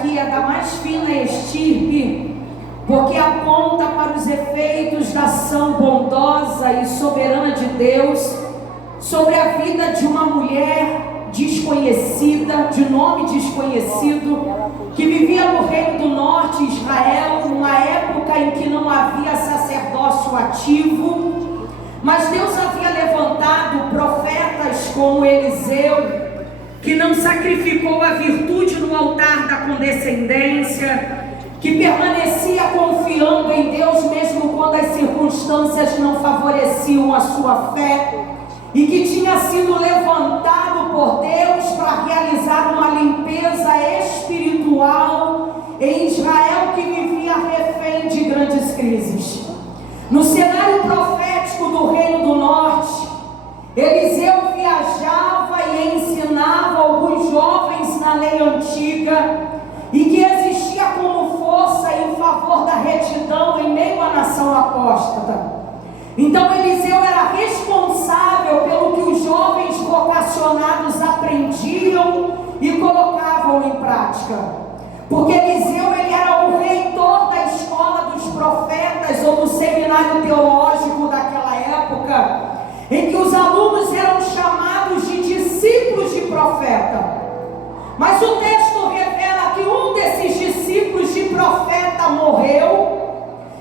aqui é da mais fina estirpe, porque aponta para os efeitos da ação bondosa e soberana de Deus sobre a vida de uma mulher desconhecida, de nome desconhecido, que vivia no Reino do Norte, Israel, numa época em que não havia sacerdócio ativo, mas Deus havia levantado profetas como Eliseu, que não sacrificou a virtude no altar da condescendência, que permanecia confiando em Deus mesmo quando as circunstâncias não favoreciam a sua fé, e que tinha sido levantado por Deus para realizar uma limpeza espiritual em Israel, que vivia refém de grandes crises. No cenário profético do Reino do Norte, Eliseu viajava e ensinava alguns jovens na lei antiga, e que existia como força em favor da retidão em meio à nação apóstata. Então Eliseu era responsável pelo que os jovens vocacionados aprendiam e colocavam em prática, porque Eliseu ele era o reitor da escola dos profetas, ou do seminário teológico daquela época, em que os alunos eram chamados de discípulos de profeta. Mas o texto revela que um desses discípulos de profeta morreu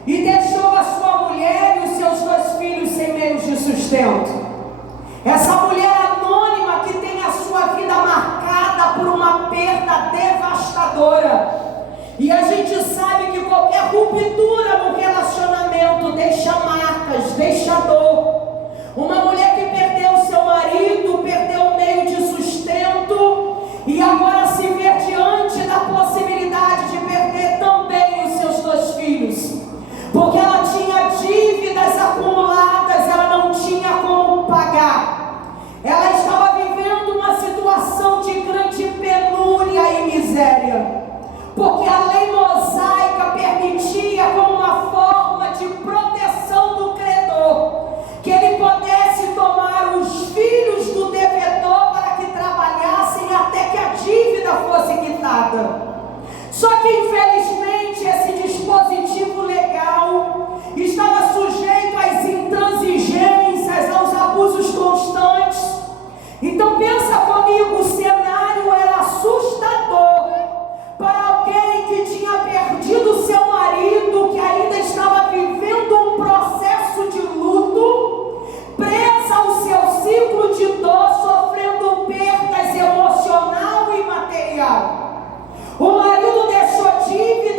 e deixou a sua mulher e os seus 2 filhos sem meios de sustento. Essa mulher anônima que tem a sua vida marcada por uma perda devastadora. E a gente sabe que qualquer ruptura no relacionamento deixa marcas, deixa dor. Uma mulher que perdeu seu marido, perdeu o meio de sustento e agora se vê diante da possibilidade de perder também os seus 2 filhos. Porque ela tinha dívidas acumuladas, ela não tinha como pagar. Ela estava vivendo uma situação de grande penúria e miséria. Porque a lei mosaica permitia, como uma forma de proteção do credor, que ele pudesse tomar os filhos do devedor para que trabalhassem até que a dívida fosse quitada. Só que infelizmente esse dispositivo legal estava sujeito às intransigências, aos abusos constantes. Então pensa comigo, o cenário era assustador para alguém que tinha perdido seu marido, que ainda estava vivendo um processo de luto, presa ao seu ciclo de dor, sofrendo perdas emocional e material. O marido deixou dívida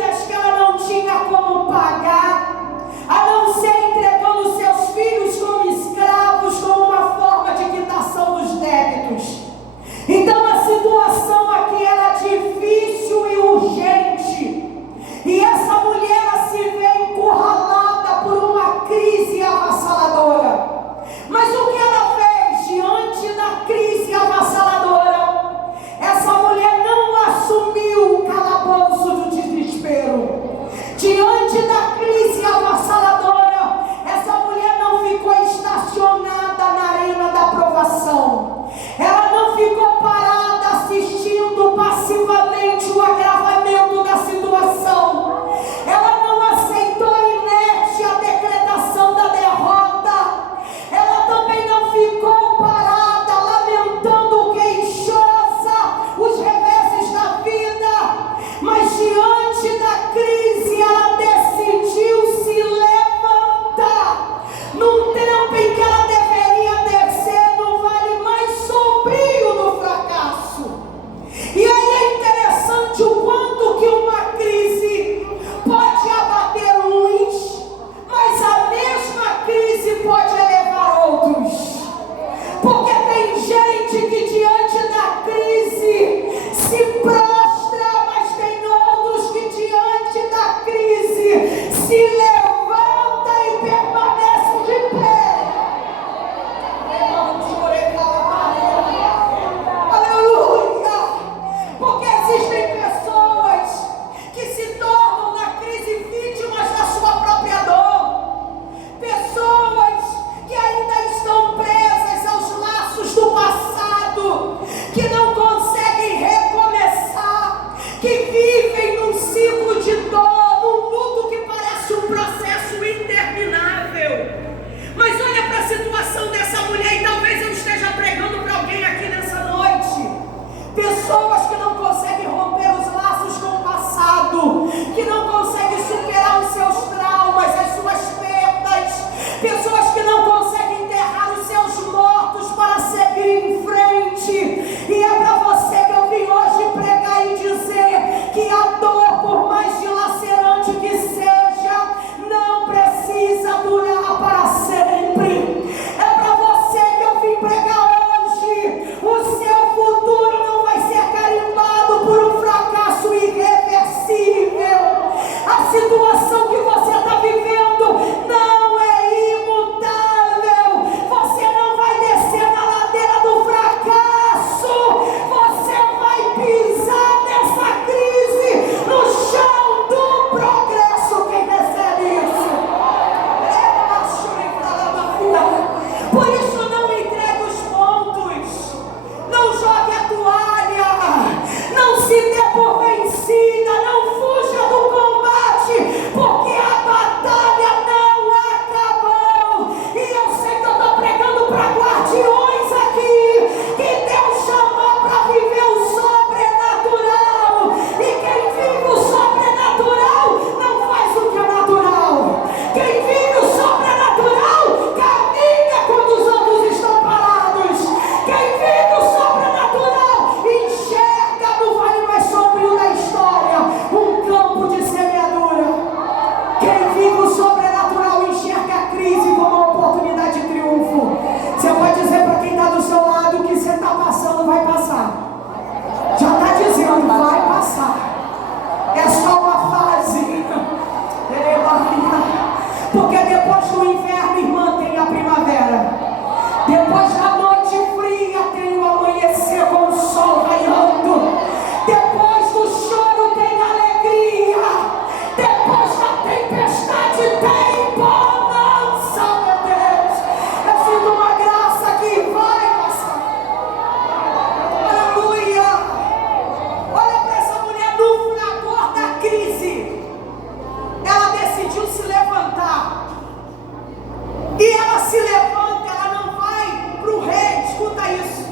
pessoas que não conseguem romper os laços com o passado, que não conseguem superar os seus traumas, as suas perdas, pessoas que não conseguem enterrar os seus mortos para seguir em frente. E é para você que eu vim hoje pregar e dizer que a dor, por mais dilacerante que seja, não precisa durar para sempre. É para você que eu vim pregar hoje. O seu futuro não vai ser carimbado por um fracasso irreversível. A situação que você está vivendo não é imutável. Você não vai descer na ladeira do fracasso. Você vai pisar nessa crise no chão do progresso. Quem recebe isso? Por isso não entregue os pontos, não jogue a toalha, não se dê por vencida, não fuja do combate, porque a batalha não acabou. E eu sei que eu estou pregando para guardiões aqui, que Deus chamou para viver o sobrenatural, e quem vive o sobrenatural não faz o que é natural. Quem vive o sobrenatural caminha quando os outros estão parados. Quem vive o sobrenatural enxerga no vale mais sombrio da história um campo de semeadura. Quem vive o sobrenatural enxerga a crise como uma oportunidade de triunfo. Você pode dizer para quem está do seu lado que você está passando, vai passar. Já está dizendo, vai passar. É só uma fase. Porque depois do inverno, irmã, tem a primavera. Depois da noite fria, tem o amanhecer com o sol raiando. Depois do choro, tem alegria. Depois da tempestade, tem bonança, meu Deus. Eu sinto uma graça que vai passar. Aleluia. Olha para essa mulher no fragor da crise. Ela decidiu se levantar. E ela se levanta, ela não vai para o rei. Escuta isso.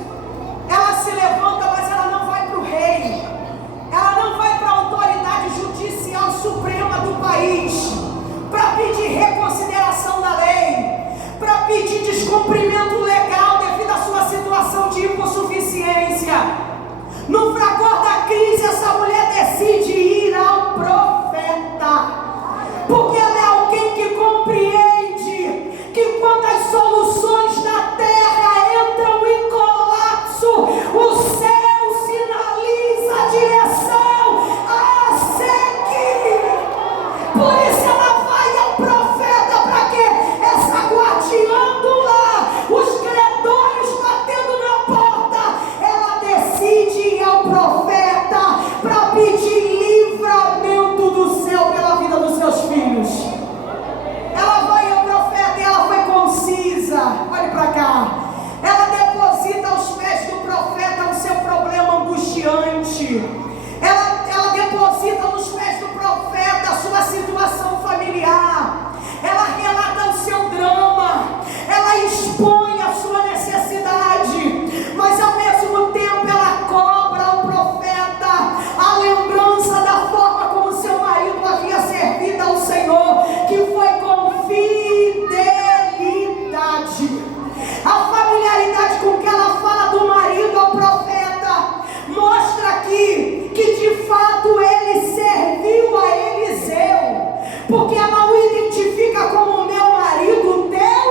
Ela se levanta, mas ela não vai para o rei. Ela não vai para a autoridade judicial suprema do país para pedir reconsideração da lei, para pedir descumprimento legal devido à sua situação de hipossuficiência. No fragor da crise, essa mulher decide ir ao profeta, porque ela é alguém que compreende que quando as soluções da terra entram em colapso, o céu sinaliza a direção a seguir. Por isso ela vai ao profeta, para que essa guardiã do lar, os credores batendo na porta, ela decide ir ao profeta para pedir livramento do céu pela vida dos seus filhos. Ela vai ao profeta e ela foi concisa. Olhe para cá. Ela deposita aos pés do profeta o seu problema angustiante. Ela deposita nos pés do profeta a sua situação familiar. Ela relata o seu drama. Ela expõe a sua necessidade. Mas ao mesmo tempo ela cobra ao profeta a lembrança da forma como seu marido havia servido ao Senhor, que foi com fidelidade. A familiaridade com que ela fala do marido ao profeta mostra aqui que de fato ele serviu a Eliseu, porque ela o identifica como meu marido, teu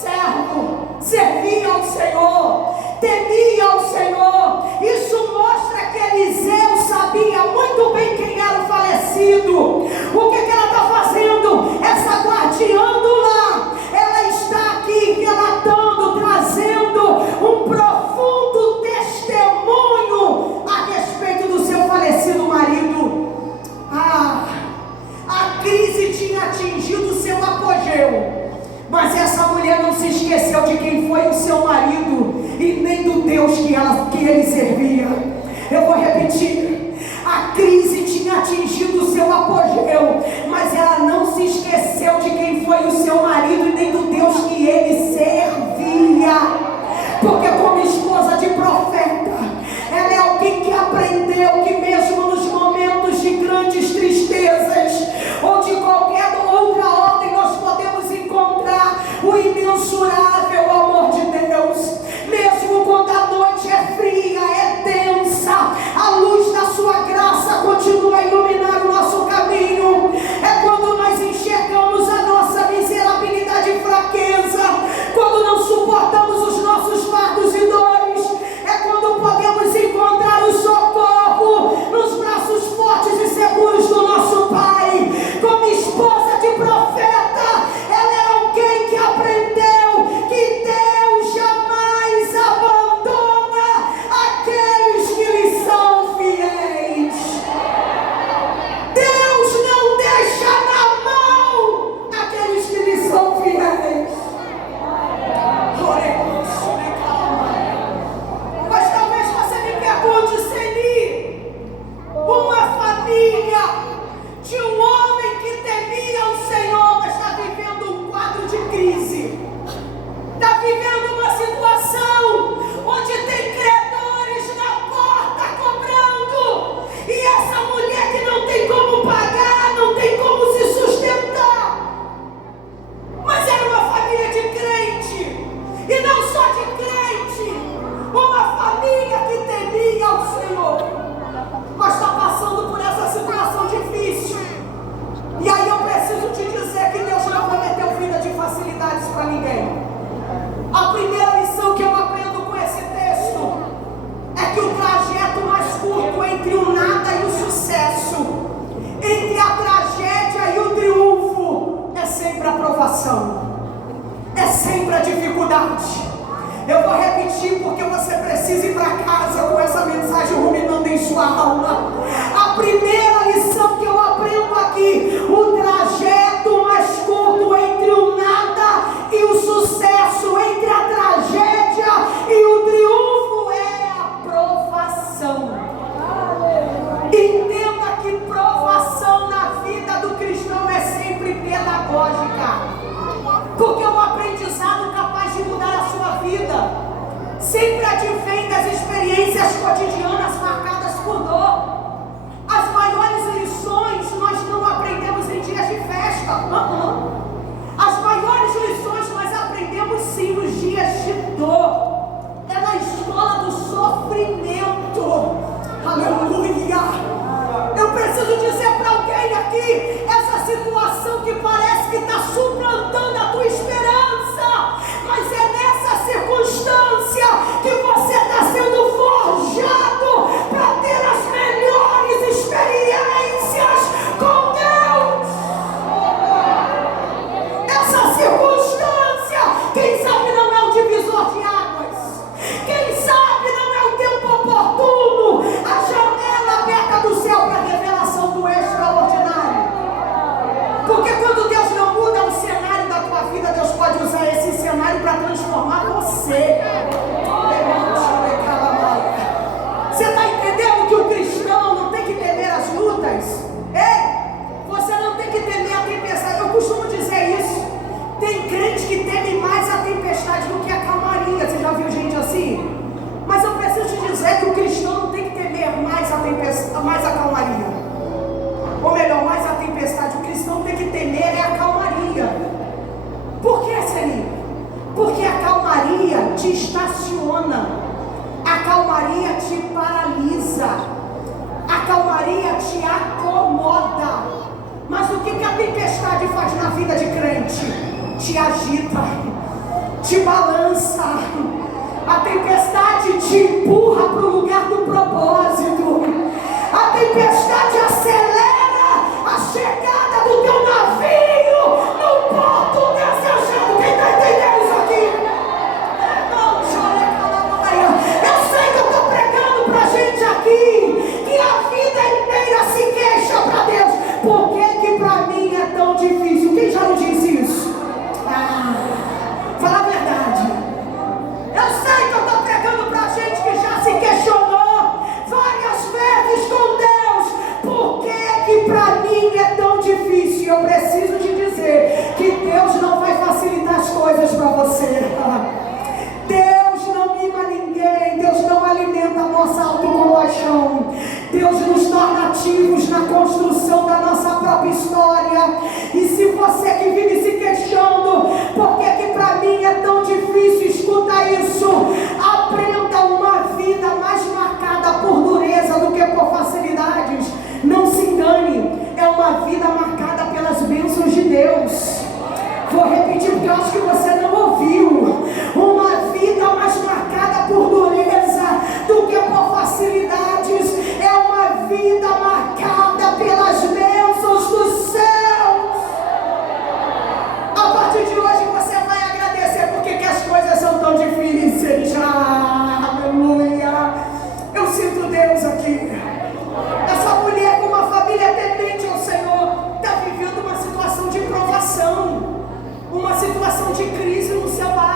servo, servia ao Senhor, temia ao Senhor. Isso mostra que Eliseu sabia muito bem quem era o falecido. O que ela está fazendo? Essa guardiã do lar, ela está aqui relatando, trazendo um profundo testemunho a respeito do seu falecido marido. A crise tinha atingido o seu apogeu, mas essa mulher não se esqueceu de quem foi o seu marido e nem do Deus que ele servia. Eu vou repetir. A crise tinha atingido o seu apogeu, mas ela não se esqueceu de quem foi o seu marido e nem do Deus que ele servia. Porque como esposa de profeta, ela é alguém ti, porque você precisa ir para casa com essa mensagem ruminando em sua alma. A primeira lição que eu aprendo aqui: o trajeto mais curto entre o nada e o sucesso, entre a tragédia e o triunfo, é a provação. Entenda que provação na vida do cristão é sempre pedagógica, porque é um aprendizado capaz de mudar a sua vida. Sempre advém das experiências cotidianas marcadas por dor. As maiores lições nós não aprendemos em dias de festa. As maiores lições nós aprendemos sim nos dias de dor. É na escola do sofrimento. Aleluia! Eu preciso dizer para alguém aqui: essa situação que parece que está suplantando a tua esperança, mas é nessa circunstância que você está sendo forjado para ter as melhores experiências com Deus. Essa circunstância, quem sabe não é o divisor de águas, quem sabe não é o tempo oportuno, a janela aberta do céu para a revelação do extraordinário. Porque quando Deus não muda o cenário da tua vida, Deus pode usar esse cenário para transformar você. Você está entendendo que o cristão não tem que temer as lutas? Ei, você não tem que temer a tempestade. Eu costumo dizer isso. Tem crente que teme mais a tempestade do que a calmaria. Você já viu gente assim? Mas eu preciso te dizer que o cristão não tem que temer mais a tempestade, mais a calmaria. Ou melhor, mais a tempestade. O cristão tem que temer é a calmaria. Por que, Senhor? Porque a calmaria te estaciona. A calmaria te paralisa. A calmaria te acomoda. Mas o que a tempestade faz na vida de crente? Te agita, te balança. A tempestade te empurra para o lugar do propósito. A tempestade acelera a chegada do teu navio no porto desejado. Quem está entendendo isso aqui? Eu sei que eu estou pregando para gente aqui que a vida inteira se queixa para Deus. Por que para mim é tão difícil? Quem já não disse isso? Fala a verdade. Eu sei que eu estou pregando para gente que já se questionou várias vezes com Deus. Por que para mim é tão difícil? Eu preciso te dizer que Deus não vai facilitar as coisas para você. Deus não mima ninguém. Deus não alimenta a nossa autocompaixão. Deus nos torna ativos na construção da nossa própria história. E se você que vive se questionando por que para mim é tão difícil, escuta isso. Aprenda uma vida mais marcada por dureza do que por facilidades. Não se engane, é uma vida marcada pelas bênçãos de Deus. Vou repetir porque eu acho que você não ouviu. Uma vida mais marcada por dureza do que por facilidades. É uma vida marcada pelas bênçãos dos céus. A partir de hoje você vai agradecer porque que as coisas são tão difíceis. Aleluia. Eu sinto Deus aqui. Essa mulher com uma família temente ao Senhor está vivendo uma situação de provação, uma situação de crise no seu lar.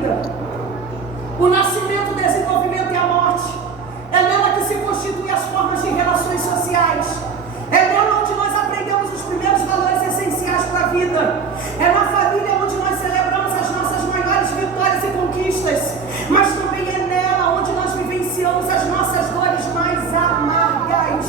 vida. O nascimento, o desenvolvimento e a morte. É nela que se constituem as formas de relações sociais. É nela onde nós aprendemos os primeiros valores essenciais para a vida. É na família onde nós celebramos as nossas maiores vitórias e conquistas. Mas também é nela onde nós vivenciamos as nossas dores mais amargas.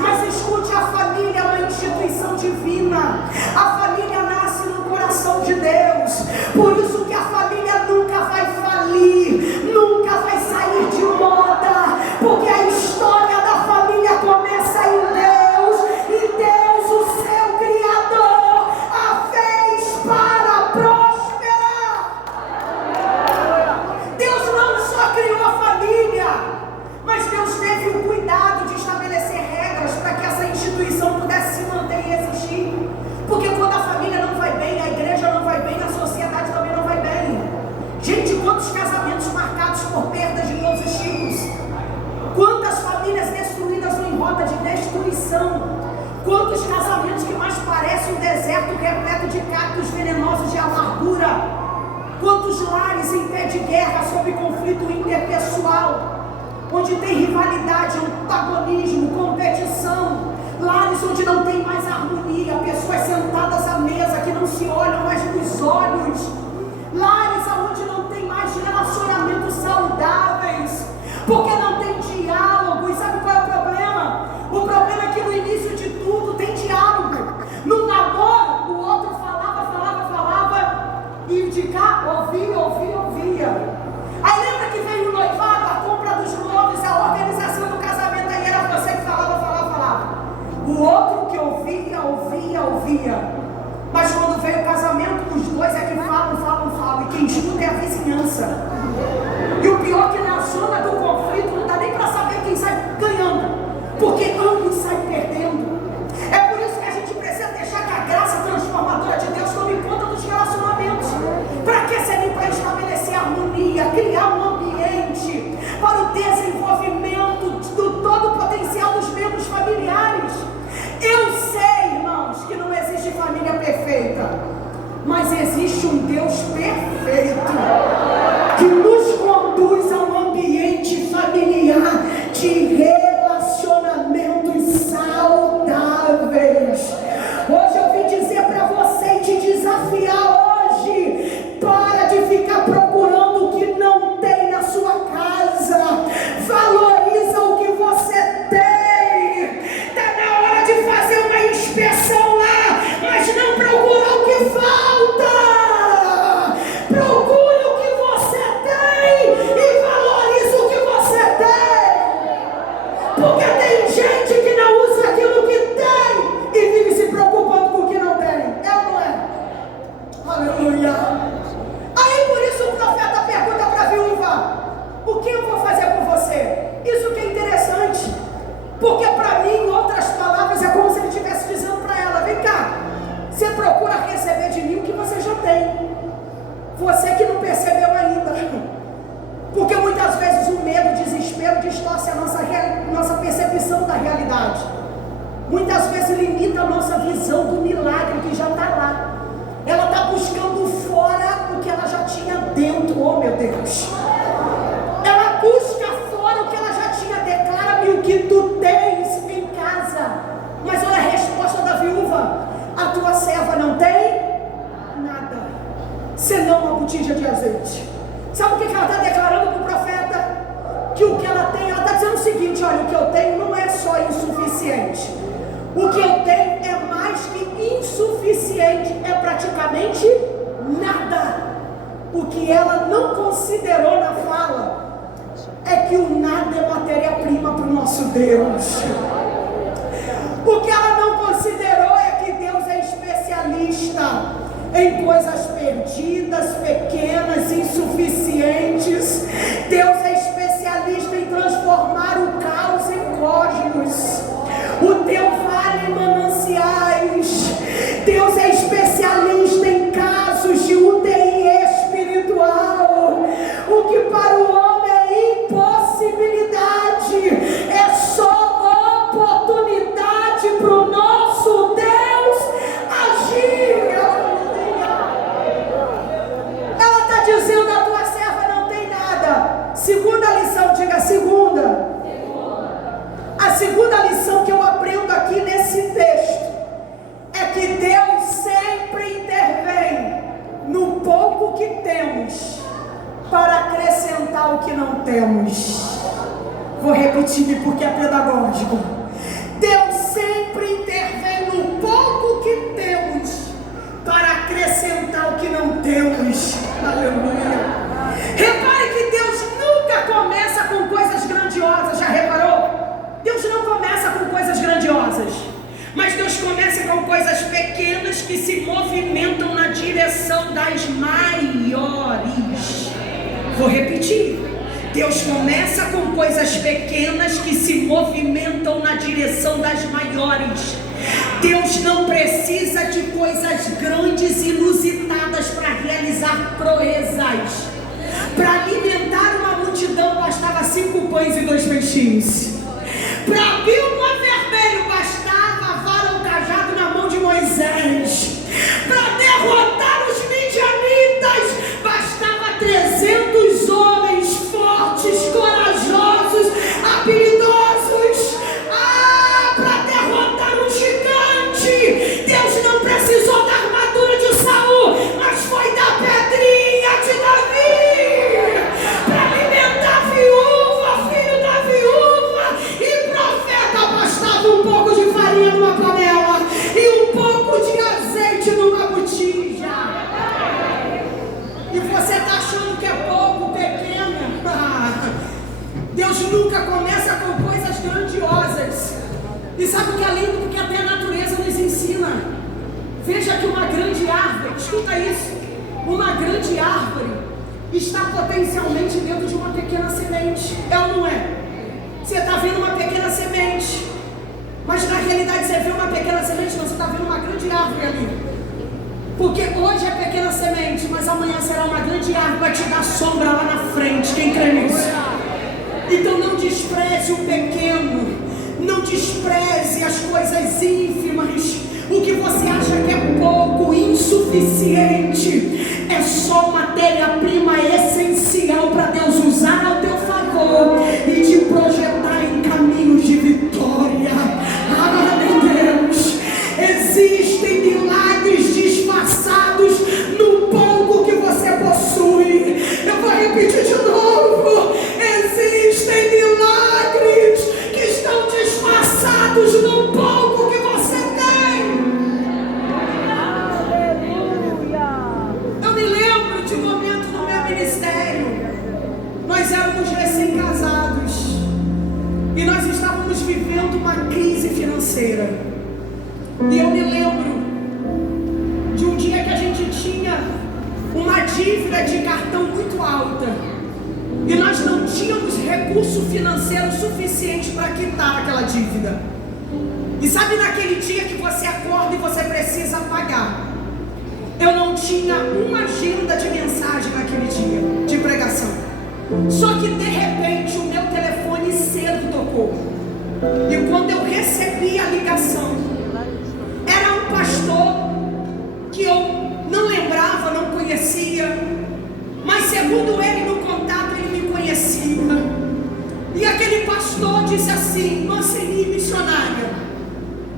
Mas escute, a família é uma instituição divina. A família nasce no coração de Deus. Por isso que a família nunca vai falir, nunca vai sair de moda, porque a história da família começa em Deus, e Deus, o seu Criador, a fez para prosperar. Deus não só criou a família, mas Deus teve o cuidado de estabelecer regras para que essa instituição pudesse se manter e existir. Porque quando a família não vai bem, a igreja não vai bem, a sociedade também não vai bem. Gente, quantos casamentos marcados por perdas de todos os tipos. Quantas famílias destruídas em rota de destruição. Quantos casamentos que mais parecem um deserto repleto de cactos venenosos de amargura. Quantos lares em pé de guerra sob conflito interpessoal, onde tem rivalidade, antagonismo, competição. Lares onde não tem mais harmonia, pessoas sentadas à mesa que não se olham mais nos olhos. Lares onde não tem mais relacionamentos saudáveis, porque não tem diálogo. E sabe qual é o problema? O problema é que no início de tudo tem diálogo. No namoro, o outro falava, e de cá ouvia. Aí lembra que veio o noivado, a compra dos noivos, a organização do casamento, aí era você que falava. O outro que ouvia. Mas quando veio o casamento, os dois é que falam. E quem escuta é a vizinhança. E o pior é que na zona do conflito não dá nem para saber quem sai ganhando, porque ambos saem perdendo. É por isso que a gente precisa deixar que a graça transformadora de Deus tome conta dos relacionamentos. Para que serem? Para estabelecer harmonia, criar um ambiente para o desenvolvimento do todo o potencial dos membros familiares. Eu sei, irmãos, que não existe família perfeita, mas existe um Deus perfeito que nos conduz a um ambiente familiar de relacionamentos saudáveis. Hoje eu vim dizer para você e te desafiar hoje: para de ficar procurando o que não tem na sua casa. Valoriza o que você tem. Está na hora de fazer uma inspeção lá, mas não procura o que falta. Procure o que você tem e valorize o que você tem. Porque tem gente que não usa aquilo que tem e vive se preocupando com o que não tem. É ou não é? Aleluia. Aí por isso o profeta pergunta para a viúva: o que eu vou fazer por você? Isso que é interessante, porque para mim, em outras palavras, é como se ele estivesse dizendo para ela: vem cá, você procura receber de mim o que você já tem. Você que não percebeu ainda. Porque muitas vezes o medo, o desespero distorce a nossa percepção da realidade. Muitas vezes limita a nossa visão do milagre que já está lá. Ela está buscando fora o que ela já tinha dentro. Oh, meu Deus! Ela busca fora o que ela já tinha. Declara-me o que tu tens em casa. Mas olha a resposta da viúva: a tua serva não tem nada, senão uma botija de azeite. Sabe o que ela está declarando para o profeta? Que o que ela tem, ela está dizendo o seguinte: olha, o que eu tenho não é só insuficiente. O que eu tenho é mais que insuficiente, é praticamente nada. O que ela não considerou na fala é que o nada é matéria-prima para o nosso Deus. O que ela não considerou é que Deus é especialista em coisas perdidas, pequenas, insuficientes. Deus é especialista em transformar o caos em cosmos. O teu vale em mananciais. Deus é especialista em casos de UTI espiritual. O que para o homem é impossibilidade é só oportunidade para o nosso Deus agir. Ela está dizendo: a tua diga segunda. A segunda lição que eu aprendo aqui nesse texto é que Deus sempre intervém no pouco que temos para acrescentar o que não temos. Vou repetir porque é pedagógico. Deus sempre intervém no pouco que temos para acrescentar o que não temos. Aleluia. Repare que Deus nunca começa com coisas grandiosas. Já reparou? Deus não começa com coisas grandiosas, mas Deus começa com coisas pequenas que se movimentam na direção das maiores. Vou repetir. Deus começa com coisas pequenas que se movimentam na direção das maiores. Deus não precisa de coisas grandes e inusitadas para realizar proezas. Para alimentar uma multidão bastava 5 pães e 2 peixinhos. Para abrir o mar vermelho bastava a vara ou cajado na mão de Moisés. Para derrotar os midianitas bastava 300 homens fortes, corajosos, habilidosos. Para derrotar um gigante, Deus não precisou da armadura de Saul, mas foi da pedrinha de Davi. Para alimentar a viúva, filho da viúva e profeta, bastava um pouco de farinha numa panela e um pouco de azeite numa botija. E você está achando que é pouco, pequeno? Deus nunca começa com coisas grandiosas. E sabe o que é lindo? Porque até a natureza nos ensina. Veja que uma grande árvore, escuta isso, uma grande árvore está potencialmente dentro de uma pequena semente. É ou não é? Você está vendo uma pequena semente, mas na realidade você vê uma pequena semente, não, você está vendo uma grande árvore ali. Porque hoje é pequena semente, mas amanhã será uma grande árvore, vai te dar sombra lá na frente. Quem crê nisso? Então não despreze o pequeno, não despreze as coisas ínfimas. O que você acha que é pouco, insuficiente, é só matéria-prima essencial para Deus usar ao teu favor e te projetar em caminhos de vitória. Ah, meu Deus, existem milagres disfarçados no pouco que você possui. Eu vou repetir de novo. Existem milagres que estão disfarçados no pouco que você tem. Aleluia. Eu me lembro de um momento no meu ministério. Nós éramos recém-casados e nós estávamos vivendo uma crise financeira. E eu me lembro de um dia que a gente tinha uma dívida de cartão muito alta e nós não tínhamos recurso financeiro suficiente para quitar aquela dívida. E sabe naquele dia que você acorda e você precisa pagar? Eu não tinha uma agenda de mensagem naquele dia, de pregação. Só que de repente o meu telefone cedo tocou. E quando eu recebi a ligação, era um pastor que eu não lembrava, não conhecia, mas segundo ele no contato ele me conhecia. E aquele pastor disse assim: Mancini, missionária,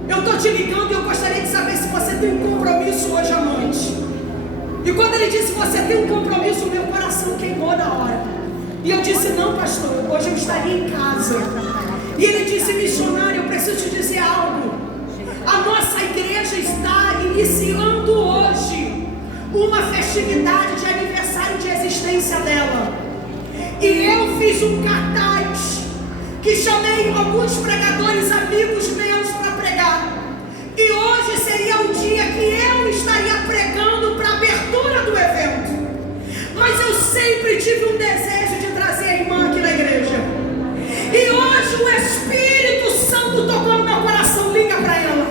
eu estou te ligando e eu gostaria de saber se você tem um compromisso hoje à noite. E quando ele disse você tem um compromisso, meu coração queimou na hora. E eu disse: não, pastor, hoje eu estaria em casa. E ele disse: missionária, eu preciso te dizer algo. A nossa igreja está iniciando hoje uma festividade de aniversário de existência dela. E eu fiz um cartaz que chamei alguns pregadores amigos meus para pregar. E hoje seria o dia que eu estaria pregando para a abertura do evento. Mas eu sempre tive um desejo de trazer a irmã aqui na igreja. E hoje o Espírito Santo tocou no meu coração, liga para ela.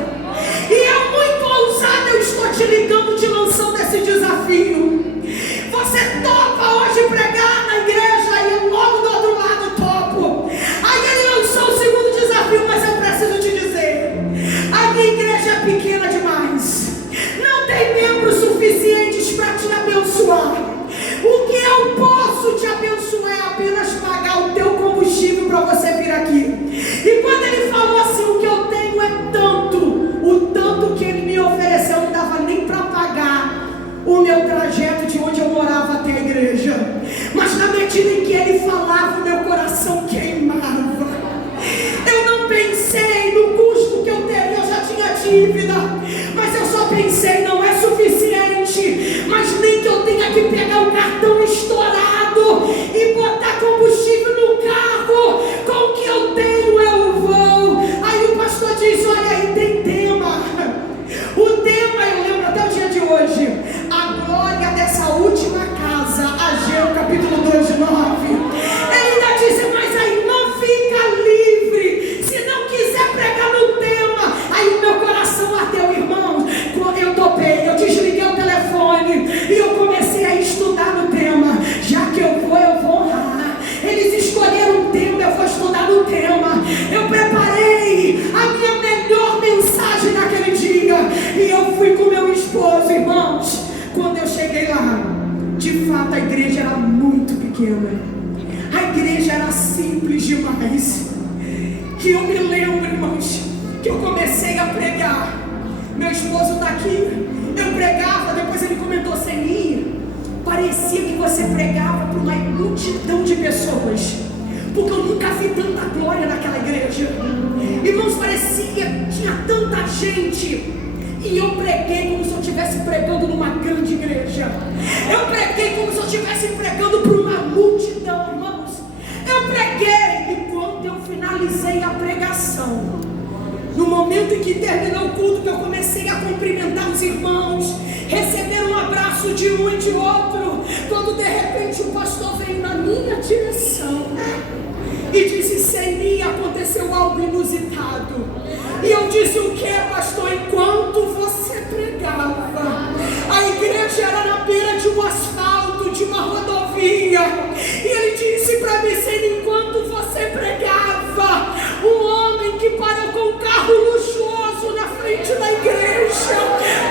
E eu, muito ousada, eu estou te ligando, te lançando esse desafio. Você topa hoje pregar na igreja? E eu logo do outro lado topo. Aí ele lançou o segundo desafio, mas eu preciso te dizer: a minha igreja é pequena demais, não tem membros suficientes para te abençoar. O que eu posso te abençoar é apenas pagar o teu combustível fato a igreja era muito pequena. A igreja era simples demais. Que eu me lembro, irmãos, que eu comecei a pregar. Meu esposo está aqui. Eu pregava, depois ele comentou: Celinha, parecia que você pregava para uma multidão de pessoas, porque eu nunca vi tanta glória naquela igreja. Irmãos, parecia, tinha tanta gente. E eu preguei como se eu estivesse pregando numa grande igreja. Eu preguei como se eu estivesse pregando para uma multidão, irmãos. Eu preguei, e quando eu finalizei a pregação, no momento em que terminou o culto, que eu comecei a cumprimentar os irmãos, receber um abraço de um e de outro, quando de repente o pastor veio na minha direção e disse: Celinha, aconteceu algo inusitado. E eu disse: o que, pastor? Enquanto você pregava, a igreja era na beira de um asfalto, de uma rodovia. E ele disse para mim: Celinha, enquanto você pregava, um homem que parou com um carro luxuoso na frente da igreja,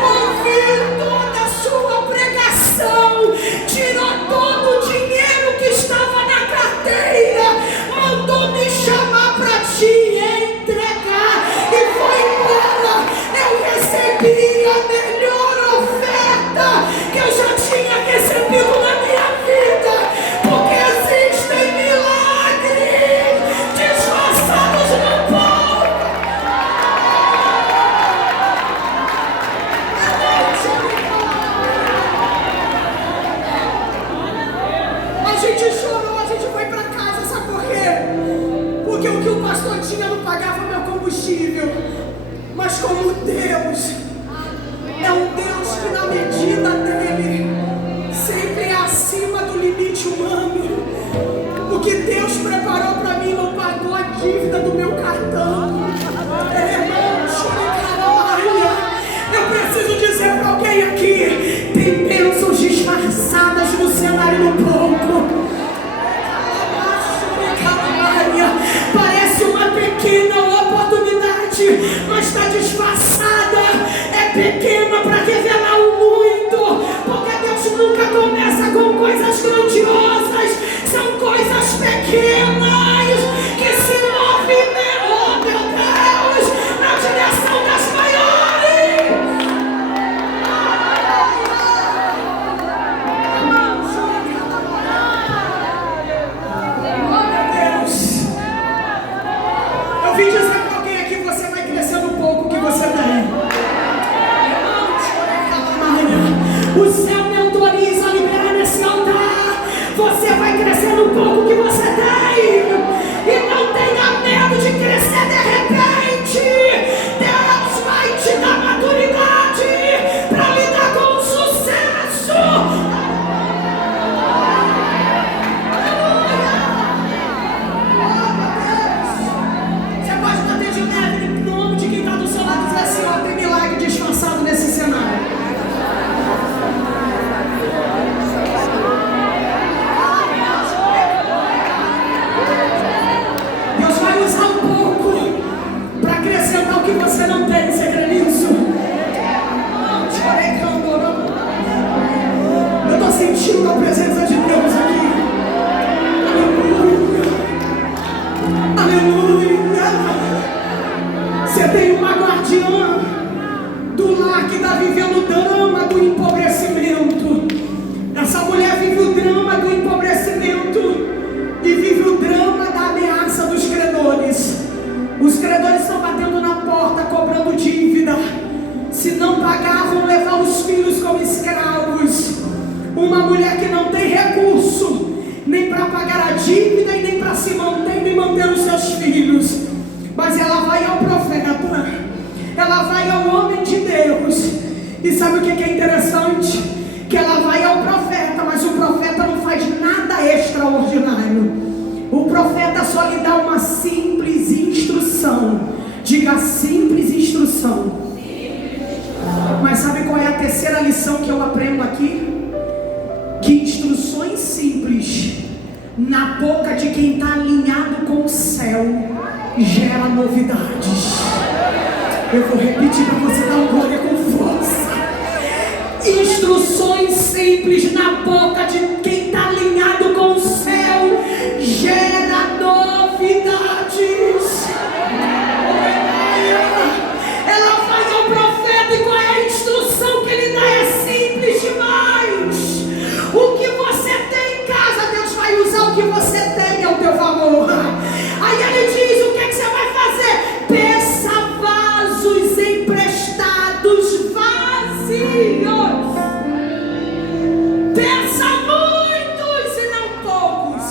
ouviu toda a sua pregação, tirou todo o dinheiro que estava na carteira, mandou me chamar para ti entregar e foi embora. Eu recebi a melhor oferta que eu já tinha recebido na minha vida, porque existem milagres disfarçados no pouco. A gente chorou, a gente foi para casa, sabe por quê? Porque o que o pastor tinha não pagava meu combustível. Mas como Deus é um Deus que na medida dele sempre é acima do limite humano, o que Deus preparou para mim não pagou a dívida do meu cartão. Eu preciso dizer para alguém aqui: tem bênçãos disfarçadas no cenário do pouco. Parece uma pequena oportunidade, mas está disfarçada. É pequena para revelar o muito, porque Deus nunca começa com coisas grandiosas. São coisas pequenas que se movimentam, oh meu Deus, na direção das maiores. Eu vim dizer para alguém aqui: você vai crescer no pouco que você tem. O céu me autoriza a liberar nesse altar. Você vai crescer no pouco que você tem. E não tenha medo de crescer de repente. Deus vai te dar maturidade para lidar com o sucesso. Você pode bater de leve no nome de quem está do seu lado e dizer assim: ó, tem milagre disfarçado nesse cenário. Deus vai usar um pouco para acrescentar o que você não tem. Você crê nisso? Eu estou sentindo a presença de Deus aqui. Aleluia. Aleluia. Você tem uma guardiã do lar que está vivendo o drama do empobrecimento. Essa mulher vive o drama do empobrecimento e vive o drama da ameaça dos credores. Os credores estão batendo na porta, cobrando dívida. Se não pagar, vão levar os filhos como escravos. Uma mulher que não tem recurso nem para pagar a dívida e nem para se manter nem manter os seus filhos. Mas ela vai ao profeta, ela vai ao homem de Deus. E sabe o que é interessante? Que ela vai ao profeta, mas o profeta não faz nada extraordinário. O profeta só lhe dá uma simples instrução. Diga: simples instrução. Mas sabe qual é a terceira lição que eu aprendo aqui? Que instruções simples na boca de quem está alinhado com o céu gera novidades. Eu vou repetir para você dar um glória com força. Instruções orações simples na boca de quem está alinhado com o céu gera novidades. Ela vai ao profeta e qual é a instrução que ele dá? É simples demais. O que você tem em casa, Deus vai usar o que você tem ao teu favor. Aí ele diz: o que é que você vai fazer? Peça vasos emprestados vazios. Peça muitos e não poucos.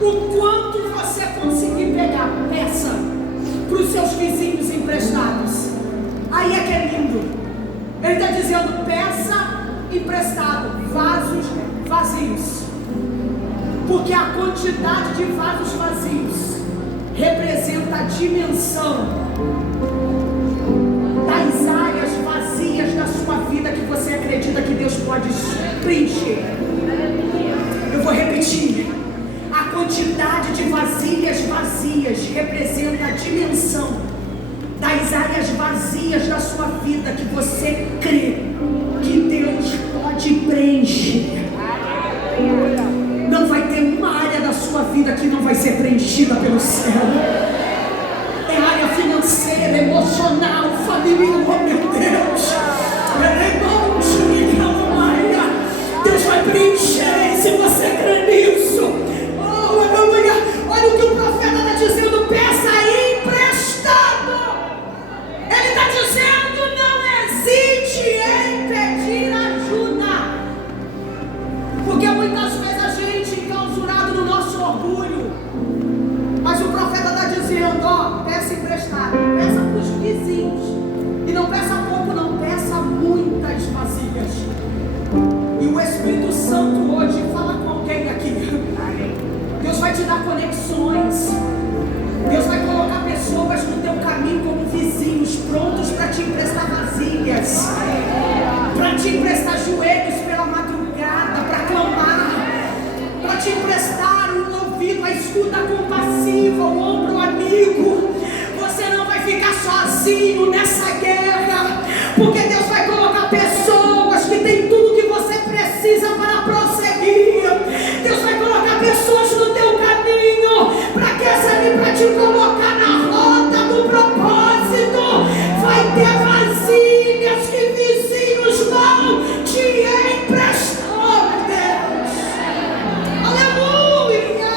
O quanto você conseguir pegar, peça para os seus vizinhos emprestados. Aí é que é lindo. Ele está dizendo: peça emprestado vasos vazios. Porque a quantidade de vasos vazios representa a dimensão das áreas vazias da sua vida que você acredita que Deus pode preencher. Eu vou repetir. A quantidade de vasilhas vazias representa a dimensão das áreas vazias da sua vida que você crê que Deus pode preencher. Não vai ter uma área da sua vida que não vai ser preenchida pelo céu. É área financeira, emocional, familiar, oh meu Deus. Deus vai preencher, se você crê nisso. Oh, aleluia. Olha o que o profeta está dizendo: peça emprestado. Ele está dizendo: não hesite em pedir ajuda. Porque muitas vezes a gente enclausurado no nosso orgulho. Mas o profeta está dizendo: ó, peça emprestado, peça para os vizinhos. E não peça pouco, não, peça muitas vasilhas. E o Espírito Santo hoje fala com alguém aqui. Deus vai te dar conexões. Deus vai colocar pessoas no teu caminho como vizinhos, prontos para te emprestar vasilhas, para te emprestar joelhos pela madrugada, para clamar, para te emprestar um ouvido, a escuta compassiva, o ombro amigo. Você não vai ficar sozinho nessa guerra, porque Deus vai colocar pessoas que têm tudo que você precisa para prosseguir. Deus vai colocar pessoas no teu caminho para te colocar na rota do propósito. Vai ter vasilhas que vizinhos vão te emprestar, Deus. Aleluia!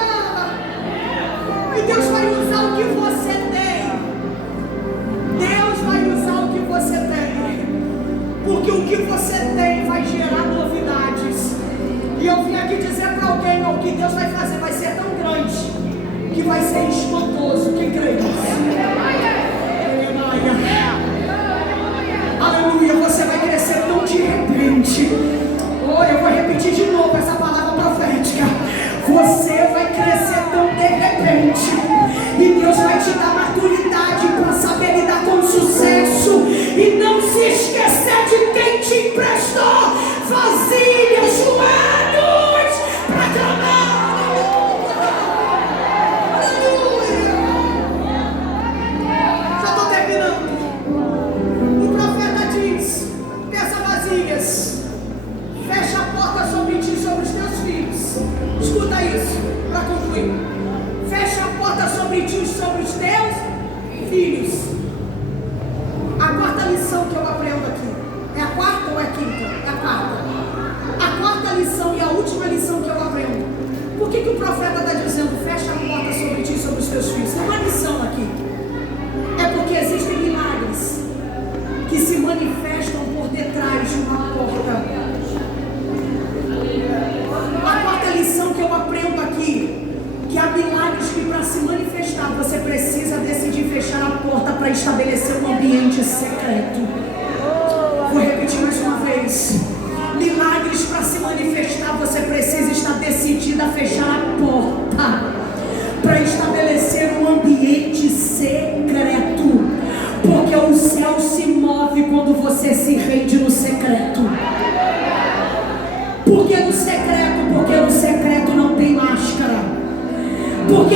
E Deus vai usar o que você tem. Deus vai usar o que você tem. Porque o que você tem vai gerar novidades. E eu vim aqui dizer para alguém: o que Deus vai fazer vai ser tão grande que vai ser espantoso. Quem crê nisso? Aleluia. Você vai crescer tão de repente. Oh, eu vou repetir de novo essa palavra profética. Você vai crescer tão de repente. E Deus vai te dar maturidade para saber lidar com sucesso. E não se esquecer de quem te emprestou vasilhas, joelhos, para clamar. Aleluia. Já estou terminando. O profeta diz: peça vasilhas, fecha a porta sobre ti e sobre os teus filhos. Escuta isso para concluir. Fecha a porta sobre ti e sobre os teus filhos. A quarta lição que eu aprendo aqui, é a quarta ou é a quinta? É a quarta. A quarta lição e a última lição que eu aprendo. Por que o profeta está dizendo: fecha a porta sobre ti e sobre os teus filhos? Tem uma lição aqui. É porque existem milagres que se manifestam por detrás de uma porta. A quarta lição que eu aprendo aqui, que há milagres que para se manifestar você precisa decidir fechar a porta para estabelecer um ambiente secreto. Vou repetir mais uma vez. Milagres para se manifestar você precisa estar decidida a fechar a porta para estabelecer um ambiente secreto. Porque o céu se move quando você se rende no secreto. Porque no secreto não tem máscara. Porque